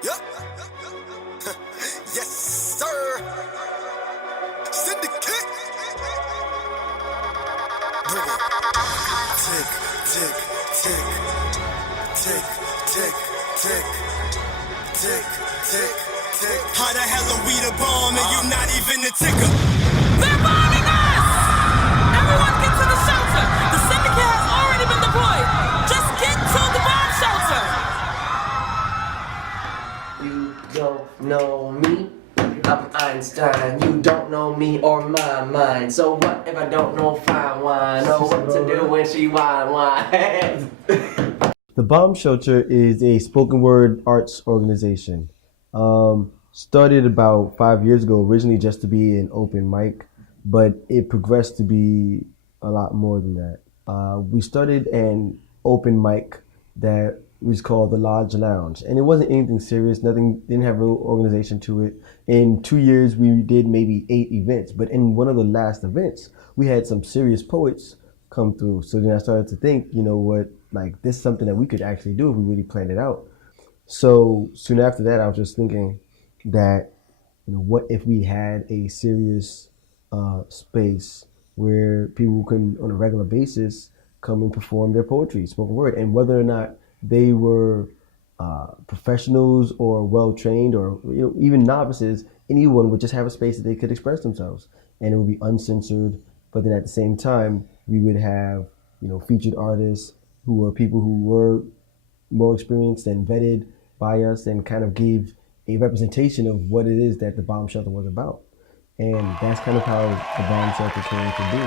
Yep. Yes, sir. Syndicate. Bring it. Tick, tick, tick. Tick, tick, tick. Tick, tick, tick. How the hell are we the bomb and you not even the ticker? They're bombing us! Everyone get to the shelter. The syndicate has already been deployed. Just get to the bomb shelter. You don't know me, I'm Einstein. You don't know me or my mind. So what if I don't know fine wine? Know what to do when she whine. The Bomb Shelter is a spoken word arts organization. Started about 5 years ago, originally just to be an open mic, but it progressed to be a lot more than that. We started an open mic that was called the Lodge Lounge, and it wasn't anything serious, nothing, didn't have real organization to it. In 2 years, we did maybe 8 events, but in one of the last events, we had some serious poets come through. So then I started to think, you know what, like this is something that we could actually do if we really planned it out. So soon after that, I was just thinking that, you know, what if we had a serious space where people can, on a regular basis, come and perform their poetry, spoken word, and whether or not they were professionals or well-trained or, you know, even novices, anyone would just have a space that they could express themselves, and it would be uncensored. But then at the same time, we would have, you know, featured artists who were people who were more experienced and vetted by us and kind of gave a representation of what it is that the Bomb Shelter was about. And that's kind of how the Bomb Shelter came to be.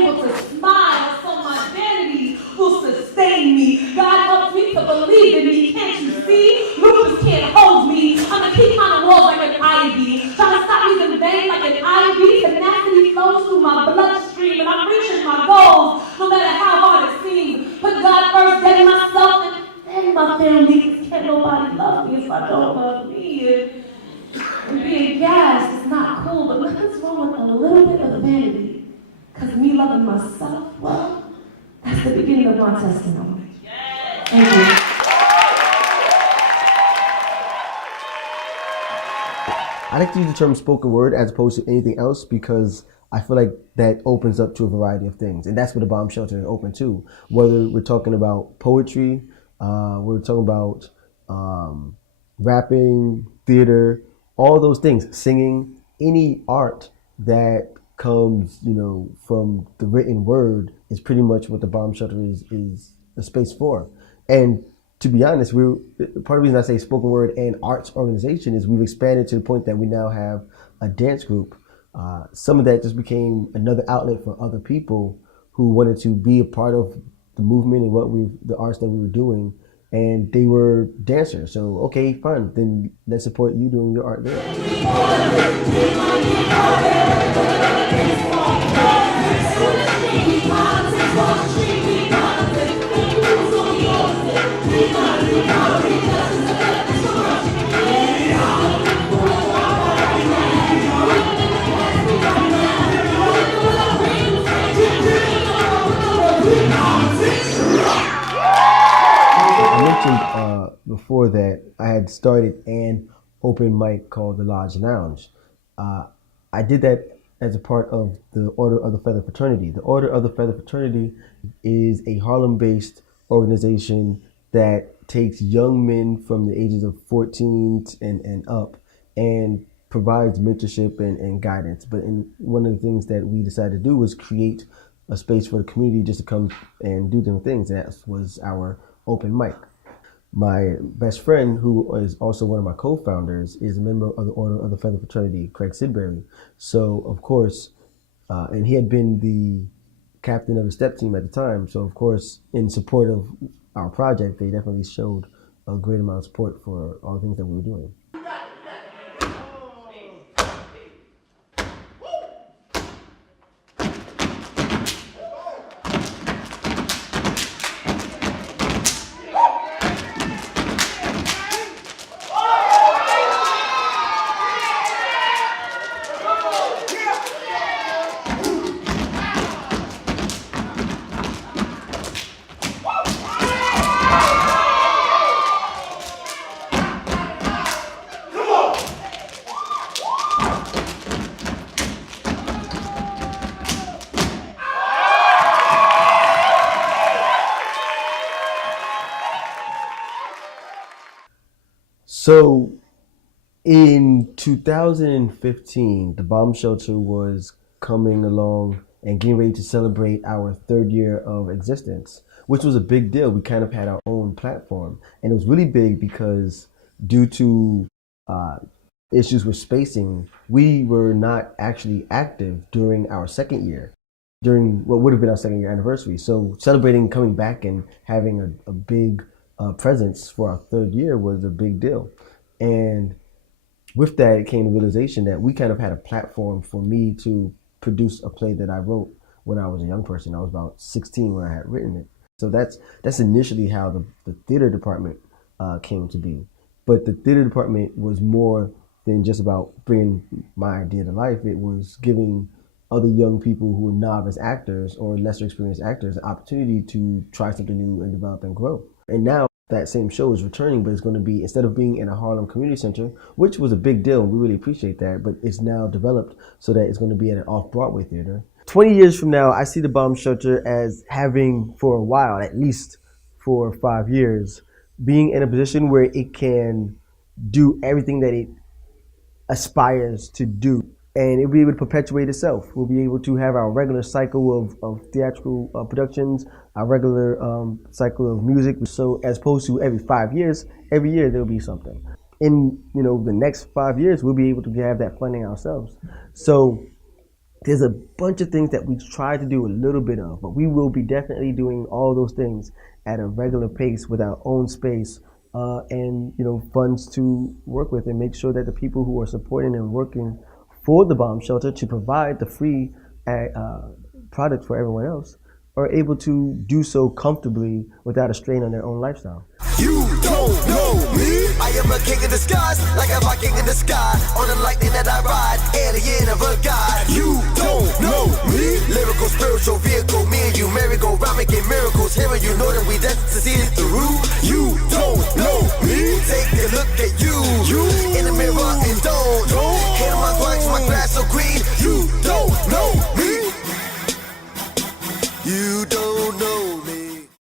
Able to smile so my vanity will sustain me. God helps me to believe in me. Can't you see? Rumors can't hold me. I'm gonna keep on the walls like an ivy. Trying to stop me in vain like an ivy. Tenacity flows through my bloodstream and I'm reaching my goals. No matter how hard it seems. Put God first, then myself, and then my family. Can't nobody love me if I don't love me. And being gassed is not cool, but nothing's wrong with a little bit of vanity. Because me loving myself, well, that's the beginning of my testimony. Thank you. I like to use the term spoken word as opposed to anything else because I feel like that opens up to a variety of things. And that's what the Bomb Shelter is open to. Whether we're talking about poetry, we're talking about rapping, theater, all those things, singing, any art that comes, you know, from the written word is pretty much what the Bomb Shelter is a space for. And to be honest, part of the reason I say spoken word and arts organization is we've expanded to the point that we now have a dance group. Some of that just became another outlet for other people who wanted to be a part of the movement and the arts that we were doing. And they were dancers, so okay, fine. Then let's support you doing your art there. Before that, I had started an open mic called the Lodge Lounge. I did that as a part of the Order of the Feather Fraternity. The Order of the Feather Fraternity is a Harlem-based organization that takes young men from the ages of 14 and up and provides mentorship and guidance. But one of the things that we decided to do was create a space for the community just to come and do different things. And that was our open mic. My best friend, who is also one of my co-founders, is a member of the Order of the Feather Fraternity, Craig Sidbury. So, of course, and he had been the captain of the step team at the time. So, of course, in support of our project, they definitely showed a great amount of support for all the things that we were doing. So in 2015, the bomb shelter was coming along and getting ready to celebrate our 3rd year of existence, which was a big deal. We kind of had our own platform, and it was really big because due to issues with spacing, we were not actually active during our 2nd year, during what would have been our 2nd year anniversary. So celebrating coming back and having a big presence for our 3rd year was a big deal. And with that, it came the realization that we kind of had a platform for me to produce a play that I wrote when I was a young person. I was about 16 when I had written it. So that's initially how the theater department came to be. But the theater department was more than just about bringing my idea to life. It was giving other young people who were novice actors or lesser experienced actors an opportunity to try something new and develop and grow. And now that same show is returning, but it's going to be, instead of being in a Harlem community center, which was a big deal, and we really appreciate that, but it's now developed so that it's going to be at an off-Broadway theater. 20 years from now, I see the bomb shelter as having, for a while, at least 4 or 5 years, being in a position where it can do everything that it aspires to do. And it'll be able to perpetuate itself. We'll be able to have our regular cycle of theatrical productions, our regular cycle of music. So as opposed to every 5 years, every year there'll be something. In the next 5 years, we'll be able to have that funding ourselves. So there's a bunch of things that we try to do a little bit of, but we will be definitely doing all those things at a regular pace with our own space and funds to work with, and make sure that the people who are supporting and working for the bomb shelter to provide the free product for everyone else are able to do so comfortably without a strain on their own lifestyle. You don't know me. I am a king in the skies, like a Viking in the sky. On the lightning that I ride.